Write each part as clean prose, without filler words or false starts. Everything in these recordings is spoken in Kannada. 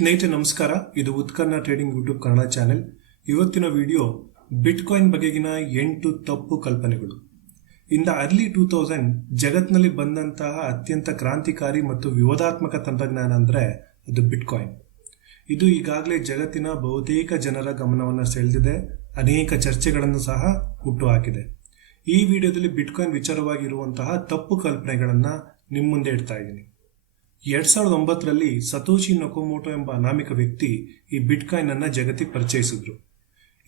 ಸ್ನೇಹಿತರೆ ನಮಸ್ಕಾರ. ಇದು ಉತ್ಕರ್ಣ ಟ್ರೇಡಿಂಗ್ ಯೂಟ್ಯೂಬ್ ಕನ್ನಡ ಚಾನೆಲ್. ಇವತ್ತಿನ ವಿಡಿಯೋ ಬಿಟ್ಕಾಯಿನ್ ಬಗೆಗಿನ 8 ತಪ್ಪು ಕಲ್ಪನೆಗಳು. ಇನ್ ದ ಅರ್ಲಿ 2000 ಜಗತ್ನಲ್ಲಿ ಬಂದಂತಹ ಅತ್ಯಂತ ಕ್ರಾಂತಿಕಾರಿ ಮತ್ತು ವಿವಾದಾತ್ಮಕ ತಂತ್ರಜ್ಞಾನ ಅಂದರೆ ಅದು ಬಿಟ್ಕಾಯಿನ್. ಇದು ಈಗಾಗಲೇ ಜಗತ್ತಿನ ಬಹುತೇಕ ಜನರ ಗಮನವನ್ನು ಸೆಳೆದಿದೆ, ಅನೇಕ ಚರ್ಚೆಗಳನ್ನು ಸಹ ಹುಟ್ಟುಹಾಕಿದೆ. ಈ ವಿಡಿಯೋದಲ್ಲಿ ಬಿಟ್ಕಾಯಿನ್ ವಿಚಾರವಾಗಿರುವಂತಹ ತಪ್ಪು ಕಲ್ಪನೆಗಳನ್ನು ನಿಮ್ಮ ಮುಂದೆ ಇಡ್ತಾ ಇದ್ದೀನಿ. 2009ರಲ್ಲಿ ಸತೋಶಿ ನಕೊಮೋಟೋ ಎಂಬ ಅನಾಮಿಕ ವ್ಯಕ್ತಿ ಈ ಬಿಟ್ಕಾಯಿನ್ ಅನ್ನು ಜಗತ್ತಿಗೆ ಪರಿಚಯಿಸಿದ್ರು.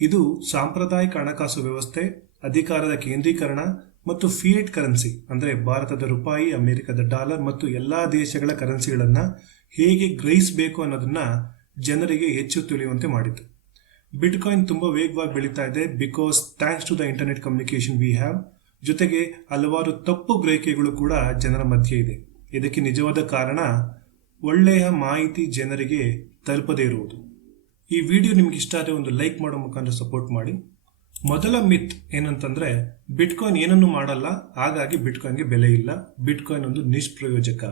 ಇದು ಸಾಂಪ್ರದಾಯಿಕ ಹಣಕಾಸು ವ್ಯವಸ್ಥೆ, ಅಧಿಕಾರದ ಕೇಂದ್ರೀಕರಣ ಮತ್ತು ಫಿಯೇಟ್ ಕರೆನ್ಸಿ ಅಂದರೆ ಭಾರತದ ರೂಪಾಯಿ, ಅಮೆರಿಕದ ಡಾಲರ್ ಮತ್ತು ಎಲ್ಲಾ ದೇಶಗಳ ಕರೆನ್ಸಿಗಳನ್ನು ಹೇಗೆ ಗ್ರಹಿಸಬೇಕು ಅನ್ನೋದನ್ನ ಜನರಿಗೆ ಹೆಚ್ಚು ತಿಳಿಯುವಂತೆ ಮಾಡಿತು. ಬಿಟ್ಕಾಯಿನ್ ತುಂಬಾ ವೇಗವಾಗಿ ಬೆಳೀತಾ ಇದೆ because thanks to the internet communication we have. ಜೊತೆಗೆ ಹಲವಾರು ತಪ್ಪು ಗ್ರಹಿಕೆಗಳು ಕೂಡ ಜನರ ಮಧ್ಯೆ ಇದೆ. ಇದಕ್ಕೆ ನಿಜವಾದ ಕಾರಣ ಒಳ್ಳೆಯ ಮಾಹಿತಿ ಜನರಿಗೆ ತಲುಪದೇ ಇರುವುದು. ಈ ವಿಡಿಯೋ ನಿಮ್ಗೆ ಇಷ್ಟ ಆದರೆ ಒಂದು ಲೈಕ್ ಮಾಡೋ ಮುಖಾಂತರ ಸಪೋರ್ಟ್ ಮಾಡಿ. ಮೊದಲ ಮಿತ್ ಏನಂತಂದ್ರೆ ಬಿಟ್ಕಾಯಿನ್ ಏನನ್ನು ಮಾಡಲ್ಲ, ಹಾಗಾಗಿ ಬಿಟ್ಕಾಯಿನ್ಗೆ ಬೆಲೆ ಇಲ್ಲ, ಬಿಟ್ಕಾಯಿನ್ ಒಂದು ನಿಷ್ಪ್ರಯೋಜಕ.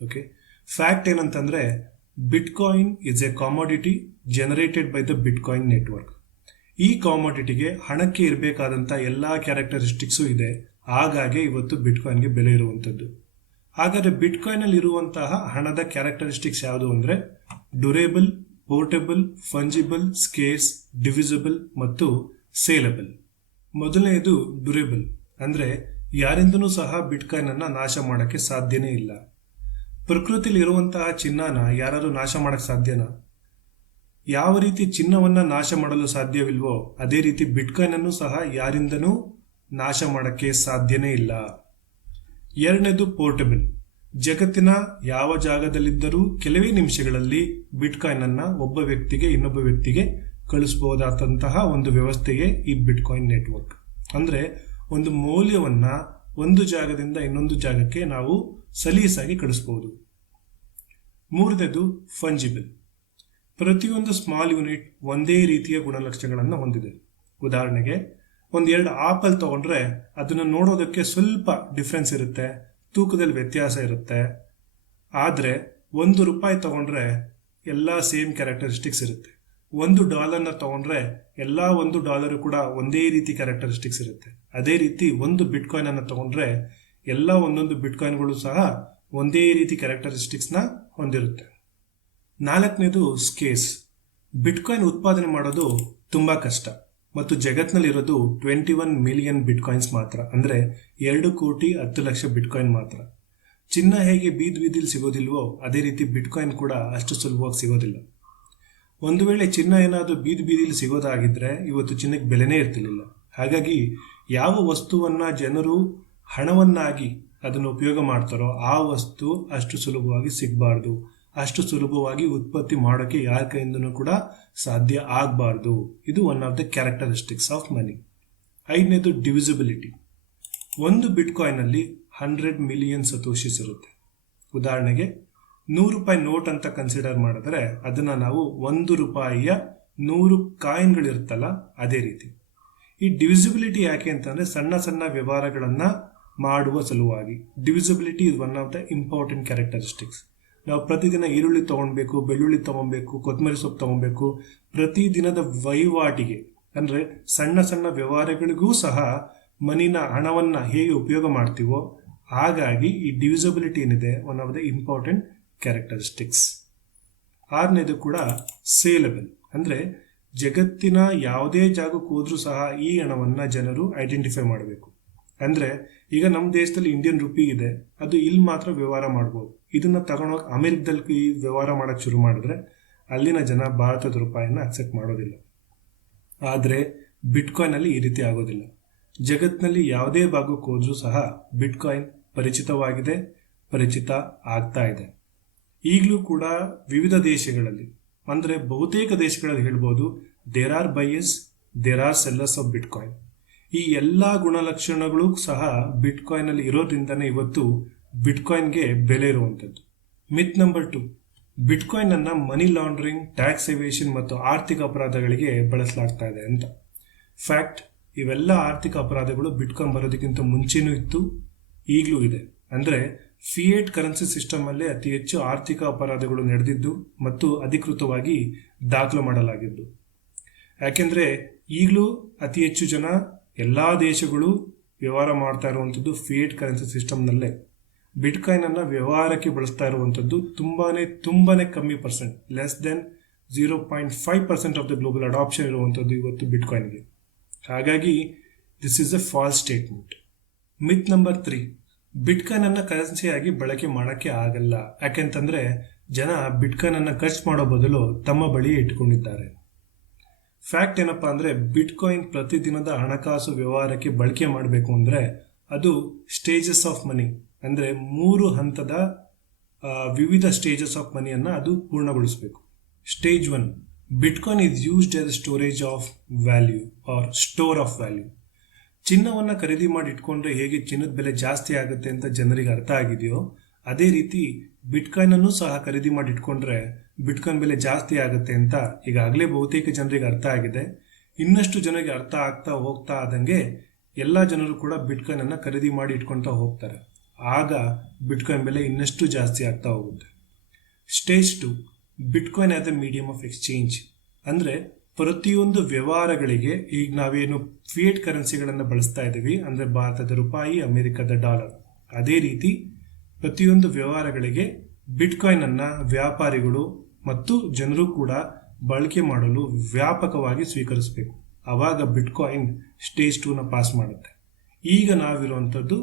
ಓಕೆ, ಫ್ಯಾಕ್ಟ್ ಏನಂತಂದ್ರೆ Bitcoin is a commodity generated by the Bitcoin network. ಈ ಕಾಮೋಡಿಟಿಗೆ ಹಣಕ್ಕೆ ಇರಬೇಕಾದಂಥ ಎಲ್ಲಾ ಕ್ಯಾರೆಕ್ಟರಿಸ್ಟಿಕ್ಸು ಇದೆ, ಹಾಗಾಗಿ ಇವತ್ತು ಬಿಟ್ಕಾಯಿನ್ಗೆ ಬೆಲೆ ಇರುವಂಥದ್ದು. ಹಾಗಾದರೆ ಬಿಟ್ಕಾಯಿನ್ ಅಲ್ಲಿ ಇರುವಂತಹ ಹಣದ ಕ್ಯಾರೆಕ್ಟರಿಸ್ಟಿಕ್ಸ್ ಯಾವುದು ಅಂದರೆ durable, portable, fungible, scarce, divisible ಮತ್ತು ಸೇಲಬಲ್. ಮೊದಲನೆಯದು ಡ್ಯೂರೇಬಲ್ ಅಂದ್ರೆ ಯಾರಿಂದನೂ ಸಹ ಬಿಟ್ಕಾಯಿನ್ ಅನ್ನ ನಾಶ ಮಾಡಕ್ಕೆ ಸಾಧ್ಯನೇ ಇಲ್ಲ. ಪ್ರಕೃತಿಯಲ್ಲಿ ಇರುವಂತಹ ಚಿನ್ನನ ಯಾರಾದ್ರೂ ನಾಶ ಮಾಡಕ್ ಸಾಧ್ಯನಾ? ಯಾವ ರೀತಿ ಚಿನ್ನವನ್ನ ನಾಶ ಮಾಡಲು ಸಾಧ್ಯವಿಲ್ವೋ ಅದೇ ರೀತಿ ಬಿಟ್ಕಾಯಿನ್ ಅನ್ನು ಸಹ ಯಾರಿಂದನೂ ನಾಶ ಮಾಡಕ್ಕೆ ಸಾಧ್ಯನೇ ಇಲ್ಲ. ಎರಡನೇದು ಪೋರ್ಟೇಬಲ್. ಜಗತ್ತಿನ ಯಾವ ಜಾಗದಲ್ಲಿದ್ದರೂ ಕೆಲವೇ ನಿಮಿಷಗಳಲ್ಲಿ ಬಿಟ್ಕಾಯಿನ್ ಅನ್ನ ಒಬ್ಬ ವ್ಯಕ್ತಿಗೆ ಇನ್ನೊಬ್ಬ ವ್ಯಕ್ತಿಗೆ ಕಳಿಸಬಹುದಾದಂತಹ ಒಂದು ವ್ಯವಸ್ಥೆಗೆ ಈ ಬಿಟ್ಕಾಯಿನ್ ನೆಟ್ವರ್ಕ್. ಅಂದ್ರೆ ಒಂದು ಮೌಲ್ಯವನ್ನ ಒಂದು ಜಾಗದಿಂದ ಇನ್ನೊಂದು ಜಾಗಕ್ಕೆ ನಾವು ಸಲೀಸಾಗಿ ಕಳಿಸಬಹುದು. ಮೂರನೇದು ಫಂಜಿಬಲ್. ಪ್ರತಿಯೊಂದು ಸ್ಮಾಲ್ ಯೂನಿಟ್ ಒಂದೇ ರೀತಿಯ ಗುಣಲಕ್ಷಣಗಳನ್ನು ಹೊಂದಿದೆ. ಉದಾಹರಣೆಗೆ ಒಂದೆರಡು ಆಪಲ್ ತಗೊಂಡ್ರೆ ಅದನ್ನು ನೋಡೋದಕ್ಕೆ ಸ್ವಲ್ಪ ಡಿಫ್ರೆನ್ಸ್ ಇರುತ್ತೆ, ತೂಕದಲ್ಲಿ ವ್ಯತ್ಯಾಸ ಇರುತ್ತೆ. ಆದರೆ $1 ತಗೊಂಡ್ರೆ ಎಲ್ಲ ಸೇಮ್ ಕ್ಯಾರೆಕ್ಟರಿಸ್ಟಿಕ್ಸ್ ಇರುತ್ತೆ. $1 ತಗೊಂಡ್ರೆ ಎಲ್ಲ $1 ಕೂಡ ಒಂದೇ ರೀತಿ ಕ್ಯಾರೆಕ್ಟರಿಸ್ಟಿಕ್ಸ್ ಇರುತ್ತೆ. ಅದೇ ರೀತಿ ಒಂದು ಬಿಟ್ಕಾಯಿನ್ ಅನ್ನು ತಗೊಂಡ್ರೆ ಎಲ್ಲ ಒಂದೊಂದು ಬಿಟ್ಕಾಯಿನ್ಗಳು ಸಹ ಒಂದೇ ರೀತಿ ಕ್ಯಾರೆಕ್ಟರಿಸ್ಟಿಕ್ಸ್ ನ ಹೊಂದಿರುತ್ತೆ. ನಾಲ್ಕನೇದು ಸ್ಕೇರ್ಸ್. ಬಿಟ್ಕಾಯಿನ್ ಉತ್ಪಾದನೆ ಮಾಡೋದು ತುಂಬಾ ಕಷ್ಟ ಮತ್ತು ಜಗತ್ನಲ್ಲಿರೋದು 21 ಮಿಲಿಯನ್ ಬಿಟ್ಕಾಯಿನ್ಸ್ ಮಾತ್ರ, ಅಂದ್ರೆ 2,10,00,000 ಬಿಟ್ಕಾಯಿನ್ ಮಾತ್ರ. ಚಿನ್ನ ಹೇಗೆ ಬೀದಿ ಬೀದಿಲಿ ಸಿಗೋದಿಲ್ವೋ ಅದೇ ರೀತಿ ಬಿಟ್ಕಾಯಿನ್ ಕೂಡ ಅಷ್ಟು ಸುಲಭವಾಗಿ ಸಿಗೋದಿಲ್ಲ. ಒಂದು ವೇಳೆ ಚಿನ್ನ ಏನಾದರೂ ಬೀದಿ ಬೀದಿಲಿ ಸಿಗೋದಾಗಿದ್ರೆ ಇವತ್ತು ಚಿನ್ನಕ್ಕೆ ಬೆಲೆನೇ ಇರ್ತಿರ್ಲಿಲ್ಲ. ಹಾಗಾಗಿ ಯಾವ ವಸ್ತುವನ್ನ ಜನರು ಹಣವನ್ನಾಗಿ ಅದನ್ನು ಉಪಯೋಗ ಮಾಡ್ತಾರೋ ಆ ವಸ್ತು ಅಷ್ಟು ಸುಲಭವಾಗಿ ಸಿಗಬಾರ್ದು, ಅಷ್ಟು ಸುಲಭವಾಗಿ ಉತ್ಪತ್ತಿ ಮಾಡೋಕೆ ಯಾರ ಕೈಯಿಂದನೂ ಕೂಡ ಸಾಧ್ಯ ಆಗಬಾರ್ದು. ಇದು one of the characteristics of money. ಐದನೇದು ಡಿವಿಸಿಬಿಲಿಟಿ. ಒಂದು ಬಿಟ್ಕಾಯಿನ್ ಅಲ್ಲಿ 100 ಮಿಲಿಯನ್ ಸತೋಶಿಸ್ ಇರುತ್ತೆ. ಉದಾಹರಣೆಗೆ $100 ನೋಟ್ ಅಂತ ಕನ್ಸಿಡರ್ ಮಾಡಿದ್ರೆ ಅದನ್ನ ನಾವು $1 100 ಕಾಯಿನ್ಗಳಿರುತ್ತಲ್ಲ ಅದೇ ರೀತಿ. ಈ ಡಿವಿಸಿಬಿಲಿಟಿ ಯಾಕೆ ಅಂತಂದ್ರೆ ಸಣ್ಣ ಸಣ್ಣ ವ್ಯವಹಾರಗಳನ್ನ ಮಾಡುವ ಸಲುವಾಗಿ. Divisibility is one of the important characteristics. ನಾವು ಪ್ರತಿದಿನ ಈರುಳ್ಳಿ ತಗೊಳ್ಬೇಕು, ಬೆಳ್ಳುಳ್ಳಿ ತಗೊಳ್ಬೇಕು, ಕೊತ್ತಂಬರಿ ಸೊಪ್ಪು ತಗೊಳ್ಬೇಕು. ಪ್ರತಿದಿನದ ವಹಿವಾಟಿಗೆ ಅಂದ್ರೆ ಸಣ್ಣ ಸಣ್ಣ ವ್ಯವಹಾರಗಳಿಗೂ ಸಹ ಹಣವನ್ನ ಹೇಗೆ ಉಪಯೋಗ ಮಾಡ್ತೀವೋ ಹಾಗಾಗಿ ಈ ಡಿವಿಸಿಬಿಲಿಟಿ ಏನಿದೆ one of the important characteristics. ಆರನೇದು ಕೂಡ ಸೇಲಬಲ್. ಅಂದ್ರೆ ಜಗತ್ತಿನ ಯಾವುದೇ ಜಾಗಕ್ಕೆ ಹೋದ್ರೂ ಸಹ ಈ ಹಣವನ್ನ ಜನರು ಐಡೆಂಟಿಫೈ ಮಾಡಬೇಕು. ಅಂದ್ರೆ ಈಗ ನಮ್ಮ ದೇಶದಲ್ಲಿ ಇಂಡಿಯನ್ ರುಪಿ ಇದೆ, ಅದು ಇಲ್ಲಿ ಮಾತ್ರ ವ್ಯವಹಾರ ಮಾಡ್ಬೋದು. ಇದನ್ನ ತಗೊಂಡೋಗಿ ಅಮೆರಿಕದಲ್ಲಿ ವ್ಯವಹಾರ ಮಾಡಕ್ ಶುರು ಮಾಡಿದ್ರೆ ಅಲ್ಲಿನ ಜನ ಭಾರತದ ರೂಪಾಯಿನ ಅಕ್ಸೆಪ್ಟ್ ಮಾಡೋದಿಲ್ಲ. ಆದ್ರೆ ಬಿಟ್ಕಾಯಿನ್ ಅಲ್ಲಿ ಈ ರೀತಿ ಆಗೋದಿಲ್ಲ. ಜಗತ್ನಲ್ಲಿ ಯಾವುದೇ ಭಾಗಕ್ಕೆ ಹೋದ್ರೂ ಸಹ ಬಿಟ್ಕಾಯಿನ್ ಪರಿಚಿತವಾಗಿದೆ, ಪರಿಚಿತ ಆಗ್ತಾ ಇದೆ. ಈಗಲೂ ಕೂಡ ವಿವಿಧ ದೇಶಗಳಲ್ಲಿ ಅಂದ್ರೆ ಬಹುತೇಕ ದೇಶಗಳಲ್ಲಿ ಹೇಳ್ಬೋದು there are buyers, there are sellers of bitcoin. ಈ ಎಲ್ಲಾ ಗುಣಲಕ್ಷಣಗಳು ಸಹ ಬಿಟ್ಕಾಯಿನ್ ಅಲ್ಲಿ ಇರೋದ್ರಿಂದನೇ ಇವತ್ತು ಬಿಟ್ಕಾಯಿನ್ಗೆ ಬೆಲೆ ಇರುವಂಥದ್ದು. ಮಿತ್ ನಂಬರ್ 2, ಬಿಟ್ಕಾಯಿನ್ ಅನ್ನ ಮನಿ ಲಾಂಡ್ರಿಂಗ್, ಟ್ಯಾಕ್ಸ್ ಎವೇಷನ್ ಮತ್ತು ಆರ್ಥಿಕ ಅಪರಾಧಗಳಿಗೆ ಬಳಸಲಾಗ್ತಾ ಇದೆ ಅಂತ. ಫ್ಯಾಕ್ಟ್, ಇವೆಲ್ಲ ಆರ್ಥಿಕ ಅಪರಾಧಗಳು ಬಿಟ್ಕಾಯಿನ್ ಬರೋದಕ್ಕಿಂತ ಮುಂಚೆನೂ ಇತ್ತು, ಈಗಲೂ ಇದೆ. ಅಂದ್ರೆ ಫಿಯೇಟ್ ಕರೆನ್ಸಿ ಸಿಸ್ಟಮ್ ಅಲ್ಲೇ ಅತಿ ಹೆಚ್ಚು ಆರ್ಥಿಕ ಅಪರಾಧಗಳು ನಡೆದಿದ್ದು ಮತ್ತು ಅಧಿಕೃತವಾಗಿ ದಾಖಲು ಮಾಡಲಾಗಿದ್ದು. ಯಾಕೆಂದ್ರೆ ಈಗಲೂ ಅತಿ ಹೆಚ್ಚು ಜನ ಎಲ್ಲ ದೇಶಗಳು ವ್ಯವಹಾರ ಮಾಡ್ತಾ ಇರುವಂಥದ್ದು ಫಿಯೇಟ್ ಕರೆನ್ಸಿ ಸಿಸ್ಟಮ್ನಲ್ಲೇ. ಬಿಟ್ಕಾಯಿನ್ ಅನ್ನ ವ್ಯವಹಾರಕ್ಕೆ ಬಳಸ್ತಾ ಇರುವಂಥದ್ದು ತುಂಬಾನೇ ಕಮ್ಮಿ percent, less than 0.5% of the global adoption ಇರುವಂಥದ್ದು ಇವತ್ತು ಬಿಟ್ಕಾಯಿನ್ಗೆ. ಹಾಗಾಗಿ this is a false statement. Myth number 3, bitcoin ಅನ್ನ ಕರೆನ್ಸಿಯಾಗಿ ಬಳಕೆ ಮಾಡಕ್ಕೆ ಆಗಲ್ಲ. ಯಾಕೆಂತಂದ್ರೆ ಜನ ಬಿಟ್ಕಾಯಿನ್ ಅನ್ನ ಖರ್ಚು ಮಾಡೋ ಬದಲು ತಮ್ಮ ಬಳಿ ಇಟ್ಕೊಂಡಿದ್ದಾರೆ. ಫ್ಯಾಕ್ಟ್ ಏನಪ್ಪಾ ಅಂದ್ರೆ ಬಿಟ್ಕಾಯಿನ್ ಪ್ರತಿದಿನದ ಹಣಕಾಸು ವ್ಯವಹಾರಕ್ಕೆ ಬಳಕೆ ಮಾಡಬೇಕು ಅಂದ್ರೆ ಅದು ಸ್ಟೇಜಸ್ ಆಫ್ ಮನಿ ಅಂದ್ರೆ 3 ಹಂತದ ವಿವಿಧ ಸ್ಟೇಜಸ್ ಆಫ್ ಮನಿಯನ್ನ ಅದು ಪೂರ್ಣಗೊಳಿಸಬೇಕು. Stage 1, Bitcoin is used as storage of value or store of value. ಚಿನ್ನವನ್ನ ಖರೀದಿ ಮಾಡಿ ಇಟ್ಕೊಂಡ್ರೆ ಹೇಗೆ ಚಿನ್ನದ ಬೆಲೆ ಜಾಸ್ತಿ ಆಗುತ್ತೆ ಅಂತ ಜನರಿಗೆ ಅರ್ಥ ಆಗಿದೆಯೋ, ಅದೇ ರೀತಿ ಬಿಟ್ಕಾಯಿನ್ ಅನ್ನು ಸಹ ಖರೀದಿ ಮಾಡಿ ಇಟ್ಕೊಂಡ್ರೆ ಬಿಟ್ಕಾಯಿನ್ ಬೆಲೆ ಜಾಸ್ತಿ ಆಗುತ್ತೆ ಅಂತ ಈಗಾಗಲೇ ಬಹುತೇಕ ಜನರಿಗೆ ಅರ್ಥ ಆಗಿದೆ. ಇನ್ನಷ್ಟು ಜನರಿಗೆ ಅರ್ಥ ಆಗ್ತಾ ಹೋಗ್ತಾ ಆದಂಗೆ ಎಲ್ಲ ಜನರು ಕೂಡ ಬಿಟ್ಕಾಯಿನ್ ಅನ್ನ ಖರೀದಿ ಮಾಡಿ ಇಟ್ಕೊಳ್ತಾ ಹೋಗ್ತಾರೆ. ಆಗ ಬಿಟ್ಕಾಯಿನ್ ಬೆಲೆ ಇನ್ನಷ್ಟು ಜಾಸ್ತಿ ಆಗ್ತಾ ಹೋಗುತ್ತೆ. Stage 2, bitcoin as A medium of exchange. ಅಂದ್ರೆ ಪ್ರತಿಯೊಂದು ವ್ಯವಹಾರಗಳಿಗೆ ಈಗ ನಾವೇನು ಫಿಯೇಟ್ ಕರೆನ್ಸಿಗಳನ್ನು ಬಳಸ್ತಾ ಇದ್ದೀವಿ, ಅಂದ್ರೆ ಭಾರತದ ರೂಪಾಯಿ, ಅಮೆರಿಕದ ಡಾಲರ್, ಅದೇ ರೀತಿ ಪ್ರತಿಯೊಂದು ವ್ಯವಹಾರಗಳಿಗೆ ಬಿಟ್ಕಾಯಿನ್ ಅನ್ನ ವ್ಯಾಪಾರಿಗಳು ಮತ್ತು ಜನರು ಕೂಡ ಬಳಕೆ ಮಾಡಲು ವ್ಯಾಪಕವಾಗಿ ಸ್ವೀಕರಿಸಬೇಕು. ಆವಾಗ ಬಿಟ್ಕಾಯಿನ್ ಸ್ಟೇಜ್ 2ನ ಪಾಸ್ ಮಾಡುತ್ತೆ. ಈಗ ನಾವಿರುವಂಥದ್ದು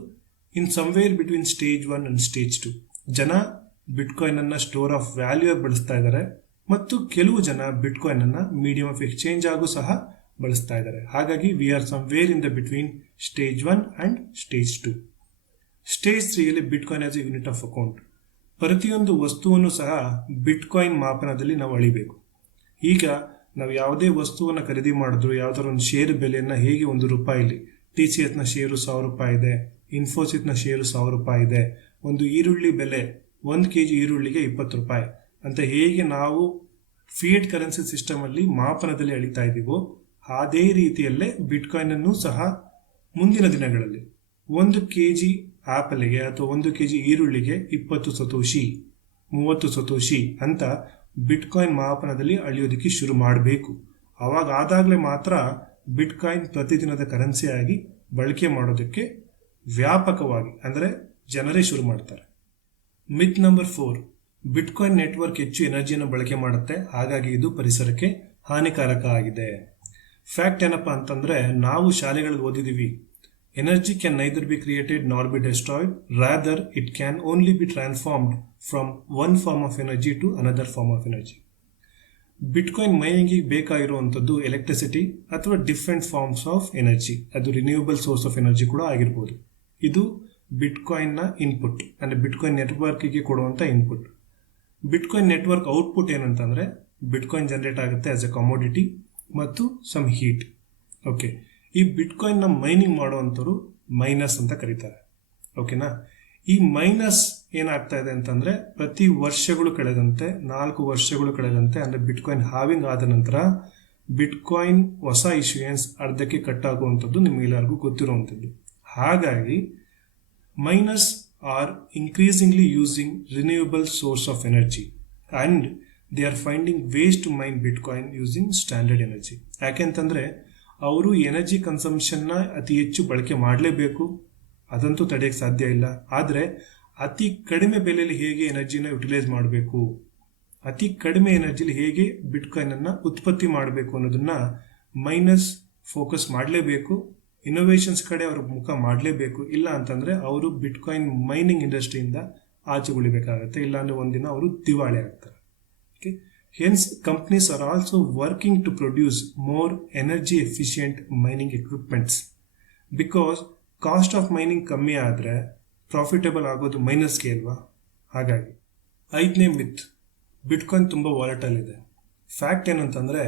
in somewhere between stage 1 and stage 2. ಜನ ಬಿಟ್ಕಾಯಿನ್ ಅನ್ನ ಸ್ಟೋರ್ ಆಫ್ ವ್ಯಾಲ್ಯೂ ಆಗಿ ಬಳಸ್ತಾ ಇದ್ದಾರೆ ಮತ್ತು ಕೆಲವು ಜನ ಬಿಟ್ಕಾಯಿನ್ ಅನ್ನ ಮೀಡಿಯಂ ಆಫ್ ಎಕ್ಸ್ಚೇಂಜ್ ಆಗೂ ಸಹ ಬಳಸ್ತಾ ಇದ್ದಾರೆ. ಹಾಗಾಗಿ we are somewhere in the between stage 1 and stage 2. Stage 3ಯಲ್ಲಿ bitcoin as a unit of account. ಪ್ರತಿಯೊಂದು ವಸ್ತುವನ್ನು ಸಹ ಬಿಟ್ಕಾಯಿನ್ ಮಾಪನದಲ್ಲಿ ನಾವು ಅಳಿಬೇಕು. ಈಗ ನಾವು ಯಾವುದೇ ವಸ್ತುವನ್ನು ಖರೀದಿ ಮಾಡಿದ್ರು, ಯಾವ್ದಾದ್ರು ಒಂದು ಶೇರ್ ಬೆಲೆಯನ್ನ ಹೇಗೆ ₹1, TCSನ ಶೇರು ₹1000 ಇದೆ, ಇನ್ಫೋಸಿಸ್ನ ಶೇರು ₹1000 ಇದೆ, ಒಂದು ಈರುಳ್ಳಿ ಬೆಲೆ 1 kg ಈರುಳ್ಳಿಗೆ ₹20 ಅಂತ ಹೇಗೆ ನಾವು ಫಿಯೇಟ್ ಕರೆನ್ಸಿ ಸಿಸ್ಟಮ್ ಅಲ್ಲಿ ಮಾಪನದಲ್ಲಿ ಅಳಿತಾ ಇದ್ದೀವೋ, ಅದೇ ರೀತಿಯಲ್ಲೇ ಬಿಟ್ಕಾಯಿನ್ ಅನ್ನು ಸಹ ಮುಂದಿನ ದಿನಗಳಲ್ಲಿ 1 kg ಆಪಲ್ಗೆ ಅಥವಾ 1 kg ಈರುಳ್ಳಿಗೆ 20 ಸತೋಶಿ, 30 ಸತೋಶಿ ಅಂತ ಬಿಟ್ಕಾಯಿನ್ ಮಾಪನದಲ್ಲಿ ಅಳಿಯೋದಕ್ಕೆ ಶುರು ಮಾಡಬೇಕು. ಆದಾಗಲೇ ಮಾತ್ರ ಬಿಟ್ಕಾಯಿನ್ ಪ್ರತಿದಿನದ ಕರೆನ್ಸಿಯಾಗಿ ಬಳಕೆ ಮಾಡೋದಕ್ಕೆ ವ್ಯಾಪಕವಾಗಿ ಅಂದ್ರೆ ಜನರೇ ಶುರು ಮಾಡ್ತಾರೆ. ಮಿತ್ ನಂಬರ್ 4, ಬಿಟ್ಕಾಯಿನ್ ನೆಟ್ವರ್ಕ್ ಹೆಚ್ಚು ಎನರ್ಜಿಯನ್ನು ಬಳಕೆ ಮಾಡುತ್ತೆ, ಹಾಗಾಗಿ ಇದು ಪರಿಸರಕ್ಕೆ ಹಾನಿಕಾರಕ ಆಗಿದೆ. ಫ್ಯಾಕ್ಟ್ ಏನಪ್ಪಾ ಅಂತಂದ್ರೆ ನಾವು ಶಾಲೆಗಳಲ್ಲಿ ಓದಿದೀವಿ, energy can neither be created nor be destroyed, rather it can only be transformed from one form of energy to another form of energy. Bitcoin mining ಬೇಕಾಗಿರುವಂಥದ್ದು ಎಲೆಕ್ಟ್ರಿಸಿಟಿ ಅಥವಾ ಡಿಫ್ರೆಂಟ್ ಫಾರ್ಮ್ಸ್ ಆಫ್ ಎನರ್ಜಿ, ಅದು ರಿನ್ಯೂಯಬಲ್ ಸೋರ್ಸ್ ಆಫ್ ಎನರ್ಜಿ ಕೂಡ ಆಗಿರ್ಬೋದು. ಇದು ಬಿಟ್ಕಾಯಿನ್ನ ಇನ್ಪುಟ್ ಅಂದ್ರೆ ಬಿಟ್ಕಾಯಿನ್ ನೆಟ್ವರ್ಕ್ಗೆ ಕೊಡುವಂತ ಇನ್ಪುಟ್. ಬಿಟ್ಕಾಯಿನ್ ನೆಟ್ವರ್ಕ್ ಔಟ್ಪುಟ್ ಏನಂತಂದ್ರೆ ಬಿಟ್ಕಾಯಿನ್ ಜನರೇಟ್ ಆಗುತ್ತೆ ಆಸ್ ಎ ಕಮೋಡಿಟಿ ಮತ್ತು ಸಮ್ ಹೀಟ್. ಓಕೆ, ಈ ಬಿಟ್ಕಾಯಿನ್ ನ ಮೈನಿಂಗ್ ಮಾಡುವಂಥವ್ರು ಮೈನಸ್ ಅಂತ ಕರೀತಾರೆ. ಓಕೆನಾ, ಈ ಮೈನಸ್ ಏನಾಗ್ತಾ ಇದೆ ಅಂತಂದ್ರೆ ಪ್ರತಿ ವರ್ಷಗಳು ಕಳೆದಂತೆ 4 ವರ್ಷಗಳು ಕಳೆದಂತೆ ಅಂದ್ರೆ ಬಿಟ್ಕಾಯಿನ್ ಹಾವಿಂಗ್ ಆದ ನಂತರ ಬಿಟ್ಕಾಯಿನ್ ಹೊಸ ಇಶ್ಯೂಯನ್ಸ್ ಅರ್ಧಕ್ಕೆ ಕಟ್ ಆಗುವಂಥದ್ದು ನಿಮ್ಗೆಲ್ಲರಿಗೂ ಗೊತ್ತಿರುವಂಥದ್ದು. ಹಾಗಾಗಿ miners are increasingly using renewable source of energy and they are finding ways to mine Bitcoin using standard energy. ಯಾಕೆಂತಂದ್ರೆ ಅವರು ಎನರ್ಜಿ ಕನ್ಸಂಪ್ಷನ್ನ ಅತಿ ಹೆಚ್ಚು ಬಳಕೆ ಮಾಡಲೇಬೇಕು, ಅದಂತೂ ತಡೆಯಕ್ಕೆ ಸಾಧ್ಯ ಇಲ್ಲ. ಆದರೆ ಅತಿ ಕಡಿಮೆ ಬೆಲೆಯಲ್ಲಿ ಹೇಗೆ ಎನರ್ಜಿನ ಯುಟಿಲೈಸ್ ಮಾಡಬೇಕು, ಅತಿ ಕಡಿಮೆ ಎನರ್ಜಿಲಿ ಹೇಗೆ ಬಿಟ್ಕಾಯಿನ್ ಅನ್ನ ಉತ್ಪತ್ತಿ ಮಾಡಬೇಕು ಅನ್ನೋದನ್ನ ಮೈನರ್ಸ್ ಫೋಕಸ್ ಮಾಡಲೇಬೇಕು. ಇನ್ನೋವೇಷನ್ಸ್ ಕಡೆ ಅವ್ರ ಮುಖ ಮಾಡಲೇಬೇಕು. ಇಲ್ಲ ಅಂತಂದ್ರೆ ಅವರು ಬಿಟ್ಕಾಯಿನ್ ಮೈನಿಂಗ್ ಇಂಡಸ್ಟ್ರಿಯಿಂದ ಆಚೆಗುಳಿಬೇಕಾಗತ್ತೆ, ಇಲ್ಲಾಂದ್ರೆ ಒಂದಿನ ಅವರು ದಿವಾಳಿ ಆಗ್ತಾರೆ. Okay, hence companies are also working to produce more energy efficient mining equipments. Because cost of mining ಕಮ್ಮಿ ಆದ್ರೆ ಪ್ರಾಫಿಟೇಬಲ್ ಆಗೋದು ಮೈನಸ್ಗೆ ಅಲ್ವಾ. ಹಾಗಾಗಿ 5ನೇ ಮಿತ್, ಬಿಟ್ಕಾಯಿನ್ ತುಂಬಾ ವಾಲಟೈಲ್ ಇದೆ. ಫ್ಯಾಕ್ಟ್ ಏನಂತಂದ್ರೆ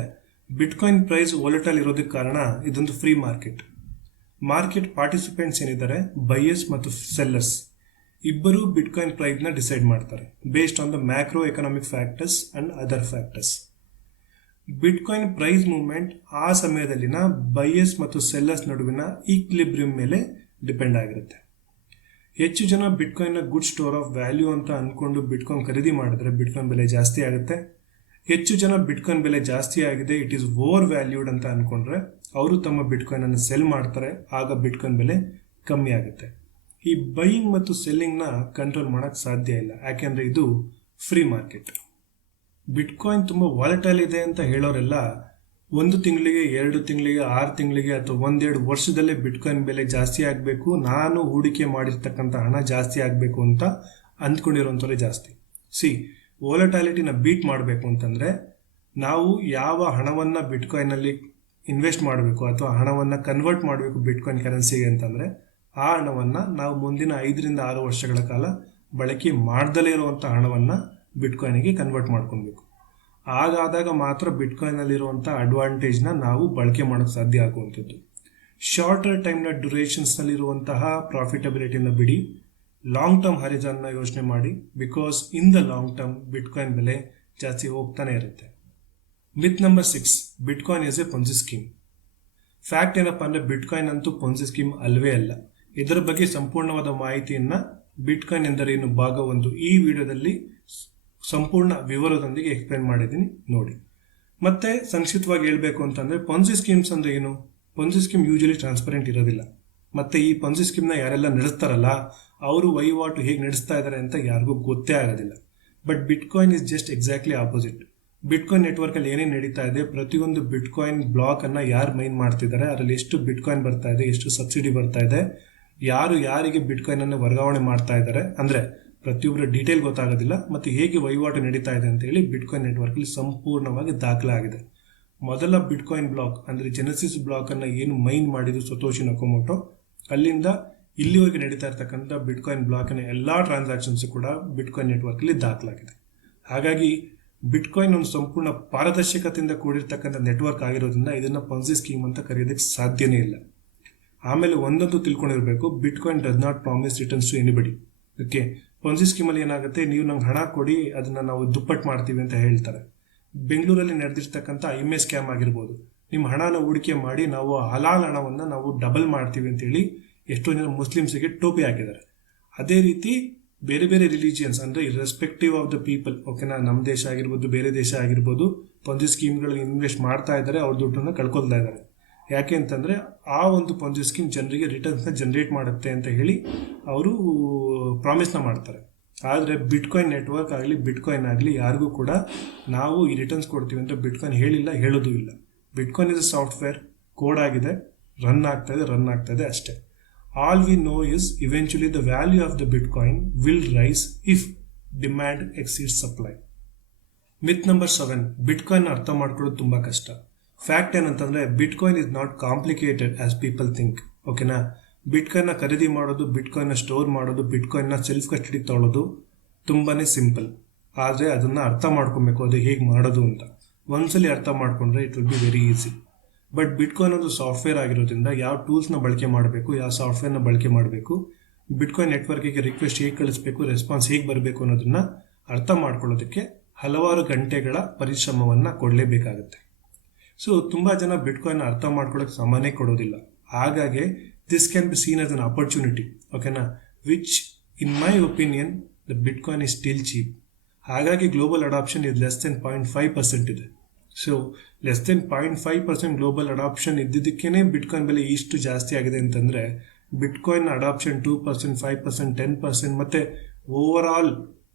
ಬಿಟ್ಕಾಯಿನ್ ಪ್ರೈಸ್ ವಾಲಟೈಲ್ ಇರೋದಕ್ಕೆ ಕಾರಣ ಇದೊಂದು ಫ್ರೀ ಮಾರ್ಕೆಟ್. ಮಾರ್ಕೆಟ್ ಪಾರ್ಟಿಸಿಪೆಂಟ್ಸ್ ಏನಿದ್ದಾರೆ, ಬೈಯರ್ಸ್ ಮತ್ತು ಸೆಲ್ಲರ್ಸ್ ಇಬ್ಬರು ಬಿಟ್ಕಾಯಿನ್ ಪ್ರೈಸ್ ನ ಡಿಸೈಡ್ ಮಾಡ್ತಾರೆ based on the macro economic factors and other factors. Bitcoin price movement ಆ ಸಮಯದಲ್ಲಿನ ಬೈಯರ್ಸ್ ಮತ್ತು ಸೆಲ್ಲರ್ಸ್ ನಡುವಿನ ಈಕ್ಲಿಬ್ರಿಯಂ ಮೇಲೆ ಡಿಪೆಂಡ್ ಆಗಿರುತ್ತೆ. ಹೆಚ್ಚು ಜನ ಬಿಟ್ಕಾಯಿನ್ನ ಗುಡ್ ಸ್ಟೋರ್ ಆಫ್ ವ್ಯಾಲ್ಯೂ ಅಂತ ಅಂದ್ಕೊಂಡು ಬಿಟ್ಕಾಯಿನ್ ಖರೀದಿ ಮಾಡಿದ್ರೆ ಬಿಟ್ಕಾಯಿನ್ ಬೆಲೆ ಜಾಸ್ತಿ ಆಗುತ್ತೆ. ಹೆಚ್ಚು ಜನ ಬಿಟ್ಕಾಯಿನ್ ಬೆಲೆ ಜಾಸ್ತಿ ಆಗಿದೆ, ಇಟ್ ಈಸ್ ಓವರ್ ವ್ಯಾಲ್ಯೂಡ್ ಅಂತ ಅಂದ್ಕೊಂಡ್ರೆ ಅವರು ತಮ್ಮ ಬಿಟ್ಕಾಯಿನ್ ಅನ್ನು ಸೆಲ್ ಮಾಡ್ತಾರೆ, ಆಗ ಬಿಟ್ಕಾಯಿನ್ ಬೆಲೆ ಕಮ್ಮಿ ಆಗುತ್ತೆ. ಈ ಬೈಯಿಂಗ್ ಮತ್ತು ಸೆಲ್ಲಿಂಗ್ನ ಕಂಟ್ರೋಲ್ ಮಾಡೋಕ್ಕೆ ಸಾಧ್ಯ ಇಲ್ಲ, ಯಾಕೆಂದರೆ ಇದು ಫ್ರೀ ಮಾರ್ಕೆಟ್. ಬಿಟ್ಕಾಯಿನ್ ತುಂಬ ವಾಲಟೈಲ್ ಇದೆ ಅಂತ ಹೇಳೋರೆಲ್ಲ 1 ತಿಂಗಳಿಗೆ 2 ತಿಂಗಳಿಗೆ 6 ತಿಂಗಳಿಗೆ ಅಥವಾ 1-2 ವರ್ಷದಲ್ಲೇ ಬಿಟ್ಕಾಯಿನ್ ಬೆಲೆ ಜಾಸ್ತಿ ಆಗಬೇಕು, ನಾನು ಹೂಡಿಕೆ ಮಾಡಿರ್ತಕ್ಕಂಥ ಹಣ ಜಾಸ್ತಿ ಆಗಬೇಕು ಅಂತ ಅಂದ್ಕೊಂಡಿರೋಂಥವ್ರೆ ಜಾಸ್ತಿ. ವೋಲಟಾಲಿಟಿನ ಬೀಟ್ ಮಾಡಬೇಕು ಅಂತಂದರೆ ನಾವು ಯಾವ ಹಣವನ್ನು ಬಿಟ್ಕಾಯಿನಲ್ಲಿ ಇನ್ವೆಸ್ಟ್ ಮಾಡಬೇಕು ಅಥವಾ ಹಣವನ್ನು ಕನ್ವರ್ಟ್ ಮಾಡಬೇಕು ಬಿಟ್ಕಾಯಿನ್ ಕರೆನ್ಸಿಗೆ ಅಂತಂದರೆ ಆ ಹಣವನ್ನು ನಾವು ಮುಂದಿನ 5-6 ವರ್ಷಗಳ ಕಾಲ ಬಳಕೆ ಮಾಡ್ದಲೇ ಇರುವಂಥ ಹಣವನ್ನು ಬಿಟ್ಕಾಯಿನಿಗೆ ಕನ್ವರ್ಟ್ ಮಾಡ್ಕೊಬೇಕು. ಹಾಗಾದಾಗ ಮಾತ್ರ ಬಿಟ್ಕಾಯಿನಲ್ಲಿರುವಂಥ ಅಡ್ವಾಂಟೇಜ್ನ ನಾವು ಬಳಕೆ ಮಾಡೋಕ್ಕೆ ಸಾಧ್ಯ ಆಗುವಂಥದ್ದು. ಶಾರ್ಟರ್ ಟೈಮ್ನ ಡ್ಯುರೇಷನ್ಸ್ನಲ್ಲಿರುವಂತಹ ಪ್ರಾಫಿಟಬಿಲಿಟಿನ ಬಿಡಿ, ಲಾಂಗ್ ಟರ್ಮ್ ಹರಿಜಾನ್ನ ಯೋಚನೆ ಮಾಡಿ. Because in the long term bitcoin ಬೆಲೆ ಜಾಸ್ತಿ ಹೋಗ್ತಾನೆ ಇರುತ್ತೆ. Myth number 6, bitcoin is a ponzi scheme. Fact ಏನಪ್ಪ ಅಂದರೆ ಬಿಟ್ಕಾಯಿನ್ ಅಂತೂ ಪೊನ್ಸಿ ಸ್ಕೀಮ್ ಅಲ್ವೇ ಅಲ್ಲ. ಇದರ ಬಗ್ಗೆ ಸಂಪೂರ್ಣವಾದ ಮಾಹಿತಿಯನ್ನು ಬಿಟ್ಕಾಯಿನ್ ಎಂದರೇನು ಭಾಗ 1 ಈ ವಿಡಿಯೋದಲ್ಲಿ ಸಂಪೂರ್ಣ ವಿವರದೊಂದಿಗೆ ಎಕ್ಸ್ಪ್ಲೇನ್ ಮಾಡಿದ್ದೀನಿ, ನೋಡಿ. ಮತ್ತೆ ಸಂಕ್ಷಿಪ್ತವಾಗಿ ಹೇಳಬೇಕು ಅಂತಂದರೆ ಪೊನ್ಸಿ ಸ್ಕೀಮ್ಸ್ ಅಂದರೆ ಏನು? ಪೊನ್ಸಿ ಸ್ಕೀಮ್ ಯೂಶಲಿ ಟ್ರಾನ್ಸ್ಪರೆಂಟ್ ಇರೋದಿಲ್ಲ. ಮತ್ತು ಈ ಪೊನ್ಸಿ ಸ್ಕೀಮ್ನ ಯಾರೆಲ್ಲ ನಡೆಸ್ತಾರಲ್ಲ ಅವರು ವಹಿವಾಟು ಹೇಗೆ ನಡೆಸ್ತಾ ಇದ್ದಾರೆ ಅಂತ ಯಾರಿಗೂ ಗೊತ್ತೇ ಆಗೋದಿಲ್ಲ. But bitcoin is just exactly opposite. Bitcoin ನೆಟ್ವರ್ಕಲ್ಲಿ ಏನೇನು ನಡೀತಾ ಇದೆ, ಪ್ರತಿಯೊಂದು ಬಿಟ್ಕಾಯಿನ್ ಬ್ಲಾಕನ್ನು ಯಾರು ಮೈನ್ ಮಾಡ್ತಿದ್ದಾರೆ, ಅದರಲ್ಲಿ ಎಷ್ಟು ಬಿಟ್ಕಾಯಿನ್ ಬರ್ತಾ ಇದೆ, ಎಷ್ಟು ಸಬ್ಸಿಡಿ ಬರ್ತಾ ಇದೆ, ಯಾರು ಯಾರಿಗೆ ಬಿಟ್ಕಾಯಿನನ್ನು ವರ್ಗಾವಣೆ ಮಾಡ್ತಾ ಇದ್ದಾರೆ, ಅಂದರೆ ಪ್ರತಿಯೊಬ್ಬರ ಡೀಟೇಲ್ ಗೊತ್ತಾಗೋದಿಲ್ಲ, ಮತ್ತು ಹೇಗೆ ವಹಿವಾಟು ನಡೀತಾ ಇದೆ ಅಂತೇಳಿ ಬಿಟ್ಕಾಯಿನ್ ನೆಟ್ವರ್ಕಲ್ಲಿ ಸಂಪೂರ್ಣವಾಗಿ ದಾಖಲಾಗಿದೆ. ಮೊದಲ ಬಿಟ್ಕಾಯಿನ್ ಬ್ಲಾಕ್ ಅಂದರೆ ಜೆನೆಸಿಸ್ ಬ್ಲಾಕನ್ನು ಏನು ಮೈನ್ ಮಾಡಿದ್ದು ಸತೋಶಿ ನಕೊಮೋಟೋ, ಅಲ್ಲಿಂದ ಇಲ್ಲಿವರೆಗೆ ನಡೀತಾ ಇರ್ತಕ್ಕಂಥ ಬಿಟ್ಕಾಯಿನ್ ಬ್ಲಾಕಿನ ಎಲ್ಲ ಟ್ರಾನ್ಸಾಕ್ಷನ್ಸ್ ಕೂಡ ಬಿಟ್ಕಾಯಿನ್ ನೆಟ್ವರ್ಕಲ್ಲಿ ದಾಖಲಾಗಿದೆ. ಹಾಗಾಗಿ ಬಿಟ್ಕಾಯಿನ್ ಒಂದು ಸಂಪೂರ್ಣ ಪಾರದರ್ಶಕತೆಯಿಂದ ಕೂಡಿರ್ತಕ್ಕಂಥ ನೆಟ್ವರ್ಕ್ ಆಗಿರೋದ್ರಿಂದ ಇದನ್ನು ಪೊನ್ಸಿ ಸ್ಕೀಮ್ ಅಂತ ಕರೆಯೋದಕ್ಕೆ ಸಾಧ್ಯನೇ ಇಲ್ಲ. ಆಮೇಲೆ ಒಂದಂತೂ ತಿಳ್ಕೊಂಡಿರಬೇಕು, bitcoin does not promise returns to anybody. Okay, ponzi ಸ್ಕೀಮಲ್ಲಿ ಏನಾಗುತ್ತೆ, ನೀವು ನಂಗೆ ಹಣ ಕೊಡಿ ಅದನ್ನು ನಾವು ದುಪ್ಪಟ್ಟು ಮಾಡ್ತೀವಿ ಅಂತ ಹೇಳ್ತಾರೆ. ಬೆಂಗಳೂರಲ್ಲಿ ನಡೆದಿರ್ತಕ್ಕಂಥ IMA ಸ್ಕ್ಯಾಮ್ ಆಗಿರ್ಬೋದು, ನಿಮ್ಮ ಹಣನ ಹೂಡಿಕೆ ಮಾಡಿ ನಾವು ಹಲಾಲ್ ಹಣವನ್ನು ನಾವು ಡಬಲ್ ಮಾಡ್ತೀವಿ ಅಂತೇಳಿ ಎಷ್ಟೋ ಜನ ಮುಸ್ಲಿಮ್ಸಿಗೆ ಟೋಪಿ ಹಾಕಿದ್ದಾರೆ. ಅದೇ ರೀತಿ ಬೇರೆ ಬೇರೆ ರಿಲಿಜಿಯನ್ಸ್ ಅಂದರೆ ಇರ್ರೆಸ್ಪೆಕ್ಟಿವ್ ಆಫ್ ದ ಪೀಪಲ್, ಓಕೆನಾ, ನಮ್ಮ ದೇಶ ಆಗಿರ್ಬೋದು ಬೇರೆ ದೇಶ ಆಗಿರ್ಬೋದು, ಪೊನ್ಸಿ ಸ್ಕೀಮ್ಗಳಲ್ಲಿ ಇನ್ವೆಸ್ಟ್ ಮಾಡ್ತಾ ಇದ್ದಾರೆ, ಅವ್ರ ದುಡ್ಡನ್ನು ಕಳ್ಕೊಳ್ತಾ ಇದ್ದಾರೆ. ಯಾಕೆ ಅಂತಂದರೆ ಆ ಒಂದು ಪೊನ್ಸಿ ಸ್ಕೀಮ್ ಜನರಿಗೆ ರಿಟರ್ನ್ಸ್ನ ಜನರೇಟ್ ಮಾಡುತ್ತೆ ಅಂತ ಹೇಳಿ ಅವರು ಪ್ರಾಮಿಸ್ನ ಮಾಡ್ತಾರೆ. ಆದರೆ ಬಿಟ್ಕಾಯಿನ್ ನೆಟ್ವರ್ಕ್ ಆಗಲಿ ಬಿಟ್ಕಾಯಿನ್ ಆಗಲಿ ಯಾರಿಗೂ ಕೂಡ ನಾವು ಈ ರಿಟರ್ನ್ಸ್ ಕೊಡ್ತೀವಿ ಅಂತ ಬಿಟ್ಕಾಯಿನ್ ಹೇಳಿಲ್ಲ, ಹೇಳೋದು ಇಲ್ಲ. Bitcoin is a software, code ಆಗಿದೆ, ರನ್ ಆಗ್ತಾ ಇದೆ ಅಷ್ಟೇ. All we know is eventually the value of the Bitcoin will rise if demand exceeds supply. Myth number 7, bitcoin ಅರ್ಥ ಮಾಡ್ಕೊಳ್ಳೋದು ತುಂಬ ಕಷ್ಟ. ಫ್ಯಾಕ್ಟ್ ಏನಂತಂದರೆ bitcoin is not complicated as people think, ಓಕೆನಾ. ಬಿಟ್ಕಾಯಿನ್ನ ಖರೀದಿ ಮಾಡೋದು, ಬಿಟ್ಕಾಯಿನ್ನ ಸ್ಟೋರ್ ಮಾಡೋದು, ಬಿಟ್ಕಾಯಿನ್ನ ಸೆಲ್ಫ್ ಕಸ್ಟಡಿ ತೊಗೊಳ್ಳೋದು ತುಂಬಾ ಸಿಂಪಲ್. ಆದರೆ ಅದನ್ನು ಅರ್ಥ ಮಾಡ್ಕೊಬೇಕು, ಅದು ಹೇಗೆ ಮಾಡೋದು ಅಂತ. ಒಂದ್ಸಲಿ ಅರ್ಥ ಮಾಡ್ಕೊಂಡ್ರೆ it will be very easy. But bitcoin ಒಂದು ಸಾಫ್ಟ್ವೇರ್ ಆಗಿರೋದ್ರಿಂದ ಯಾವ ಟೂಲ್ಸ್ನ ಬಳಕೆ ಮಾಡಬೇಕು, ಯಾವ ಸಾಫ್ಟ್ವೇರ್ನ ಬಳಕೆ ಮಾಡಬೇಕು, ಬಿಟ್ಕಾಯಿನ್ ನೆಟ್ವರ್ಕಿಗೆ ರಿಕ್ವೆಸ್ಟ್ ಹೇಗೆ ಕಳಿಸ್ಬೇಕು, ರೆಸ್ಪಾನ್ಸ್ ಹೇಗೆ ಬರಬೇಕು ಅನ್ನೋದನ್ನು ಅರ್ಥ ಮಾಡ್ಕೊಳ್ಳೋದಕ್ಕೆ ಹಲವಾರು ಗಂಟೆಗಳ ಪರಿಶ್ರಮವನ್ನು ಕೊಡಲೇಬೇಕಾಗುತ್ತೆ. ಸೊ ತುಂಬ ಜನ ಬಿಟ್ಕಾಯಿನ್ ಅರ್ಥ ಮಾಡ್ಕೊಳ್ಳೋಕೆ ಸಮಯನೇ ಕೊಡೋದಿಲ್ಲ. ಹಾಗಾಗಿ this can be seen as an opportunity, ಓಕೆನಾ, which in my opinion the bitcoin is still cheap. ಹಾಗಾಗಿ global adoption is less than 0.5% ಇದೆ. So less than 0.5% global adoption ಇದ್ದಿದ್ದಕ್ಕೇ ಬಿಟ್ಕಾಯಿನ್ ಬೆಲೆ ಇಷ್ಟು ಜಾಸ್ತಿ ಆಗಿದೆ ಅಂತಂದರೆ ಬಿಟ್ಕಾಯಿನ್ ಅಡಾಪ್ಷನ್ 2%, 5%, 10% ಮತ್ತು ಓವರ್ ಆಲ್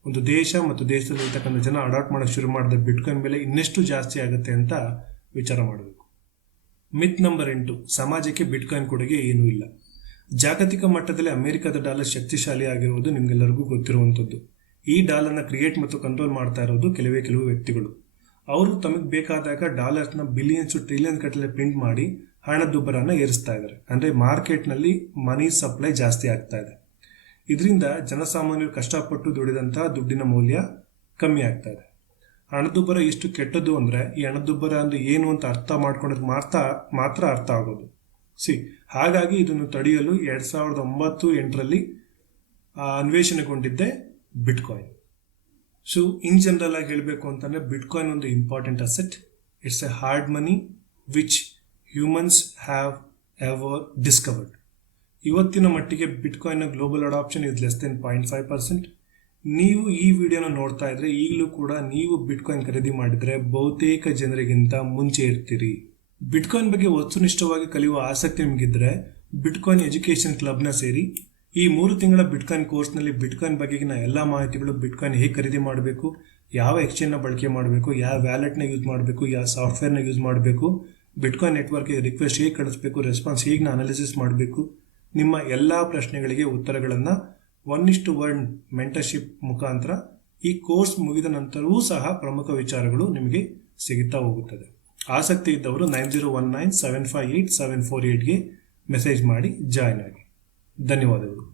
ಒಂದು ದೇಶ ಮತ್ತು ದೇಶದಲ್ಲಿ ಇರ್ತಕ್ಕಂಥ ಜನ ಅಡಾಪ್ಟ್ ಮಾಡೋಕ್ಕೆ ಶುರು ಮಾಡಿದ ಬಿಟ್ಕಾಯಿನ್ ಬೆಲೆ ಇನ್ನೆಷ್ಟು ಜಾಸ್ತಿ ಆಗುತ್ತೆ ಅಂತ ವಿಚಾರ ಮಾಡಬೇಕು. ಮಿತ್ ನಂಬರ್ 8, ಸಮಾಜಕ್ಕೆ ಬಿಟ್ಕಾಯಿನ್ ಕೊಡುಗೆ ಏನೂ ಇಲ್ಲ. ಜಾಗತಿಕ ಮಟ್ಟದಲ್ಲಿ ಅಮೆರಿಕದ ಡಾಲರ್ ಶಕ್ತಿಶಾಲಿ ಆಗಿರುವುದು ನಿಮಗೆಲ್ಲರಿಗೂ ಗೊತ್ತಿರುವಂಥದ್ದು. ಈ ಡಾಲರ್ನ ಕ್ರಿಯೇಟ್ ಮತ್ತು ಕಂಟ್ರೋಲ್ ಮಾಡ್ತಾ ಇರೋದು ಕೆಲವು ವ್ಯಕ್ತಿಗಳು. ಅವರು ತಮಗೆ ಬೇಕಾದಾಗ ಡಾಲರ್ಸ್ನ ಬಿಲಿಯನ್ಸ್ ಟ್ರಿಲಿಯನ್ ಗಟ್ಟಲೆ ಪ್ರಿಂಟ್ ಮಾಡಿ ಹಣದುಬ್ಬರನ ಏರಿಸ್ತಾ ಇದ್ದಾರೆ. ಅಂದರೆ ಮಾರ್ಕೆಟ್ನಲ್ಲಿ ಮನಿ ಸಪ್ಲೈ ಜಾಸ್ತಿ ಆಗ್ತಾ ಇದೆ. ಇದರಿಂದ ಜನಸಾಮಾನ್ಯರು ಕಷ್ಟಪಟ್ಟು ದುಡಿದಂಥ ದುಡ್ಡಿನ ಮೌಲ್ಯ ಕಮ್ಮಿ ಆಗ್ತಾ ಇದೆ. ಹಣದುಬ್ಬರ ಎಷ್ಟು ಕೆಟ್ಟದ್ದು ಅಂದರೆ ಈ ಹಣದುಬ್ಬರ ಅಂದರೆ ಏನು ಅಂತ ಅರ್ಥ ಮಾಡ್ಕೊಂಡ್ರೆ ಮಾತ್ರ ಅರ್ಥ ಆಗೋದು. ಹಾಗಾಗಿ ಇದನ್ನು ತಡೆಯಲು 2009-8ರಲ್ಲಿ ಅನ್ವೇಷಣೆಗೊಂಡಿದ್ದೆ ಬಿಟ್ಕಾಯಿನ್. ಸೊ ಇನ್ ಜನರಲ್ ಆಗಿ ಹೇಳಬೇಕು ಅಂತಂದರೆ ಬಿಟ್ಕಾಯಿನ್ ಒಂದು important asset. It's a hard money which humans have ever discovered. ಇವತ್ತಿನ ಮಟ್ಟಿಗೆ ಬಿಟ್ಕಾಯಿನ್ನ global adoption is less than 0.5%. ನೀವು ಈ ವಿಡಿಯೋನ ನೋಡ್ತಾ ಇದ್ರೆ ಈಗಲೂ ಕೂಡ ನೀವು ಬಿಟ್ಕಾಯಿನ್ ಖರೀದಿ ಮಾಡಿದ್ರೆ ಬಹುತೇಕ ಜನರಿಗಿಂತ ಮುಂಚೆ ಇರ್ತೀರಿ. ಬಿಟ್ಕಾಯಿನ್ ಬಗ್ಗೆ ವಸ್ತುನಿಷ್ಠವಾಗಿ ಕಲಿಯುವ ಆಸಕ್ತಿ ನಿಮಗಿದ್ರೆ ಬಿಟ್ಕಾಯಿನ್ ಎಜುಕೇಶನ್ ಕ್ಲಬ್ನ ಸೇರಿ. ಈ 3 ತಿಂಗಳ ಬಿಟ್ಕಾಯಿನ್ ಕೋರ್ಸ್ನಲ್ಲಿ ಬಿಟ್ಕಾಯಿನ್ ಬಗೆಗಿನ ಎಲ್ಲ ಮಾಹಿತಿಗಳು, ಬಿಟ್ಕಾಯಿನ್ ಹೇಗೆ ಖರೀದಿ ಮಾಡಬೇಕು, ಯಾವ ಎಕ್ಸ್ಚೇಂಜ್ನ ಬಳಕೆ ಮಾಡಬೇಕು, ಯಾವ ವ್ಯಾಲೆಟ್ನ ಯೂಸ್ ಮಾಡಬೇಕು, ಯಾವ ಸಾಫ್ಟ್ವೇರ್ನ ಯೂಸ್ ಮಾಡಬೇಕು, ಬಿಟ್ಕಾಯಿನ್ ನೆಟ್ವರ್ಕ್ಗೆ ರಿಕ್ವೆಸ್ಟ್ ಹೇಗೆ ಕಳಿಸ್ಬೇಕು, ರೆಸ್ಪಾನ್ಸ್ ಹೇಗೆ ಅನಾಲಿಸಿಸ್ ಮಾಡಬೇಕು, ನಿಮ್ಮ ಎಲ್ಲ ಪ್ರಶ್ನೆಗಳಿಗೆ ಉತ್ತರಗಳನ್ನು 1:1 ಮೆಂಟರ್ಶಿಪ್ ಮುಖಾಂತರ ಈ ಕೋರ್ಸ್ ಮುಗಿದ ನಂತರವೂ ಸಹ ಪ್ರಮುಖ ವಿಚಾರಗಳು ನಿಮಗೆ ಸಿಗುತ್ತಾ ಹೋಗುತ್ತದೆ. ಆಸಕ್ತಿ ಇದ್ದವರು 9019758748ಗೆ ಮೆಸೇಜ್ ಮಾಡಿ ಜಾಯ್ನ್ ಆಗಿ. ಧನ್ಯವಾದಗಳು.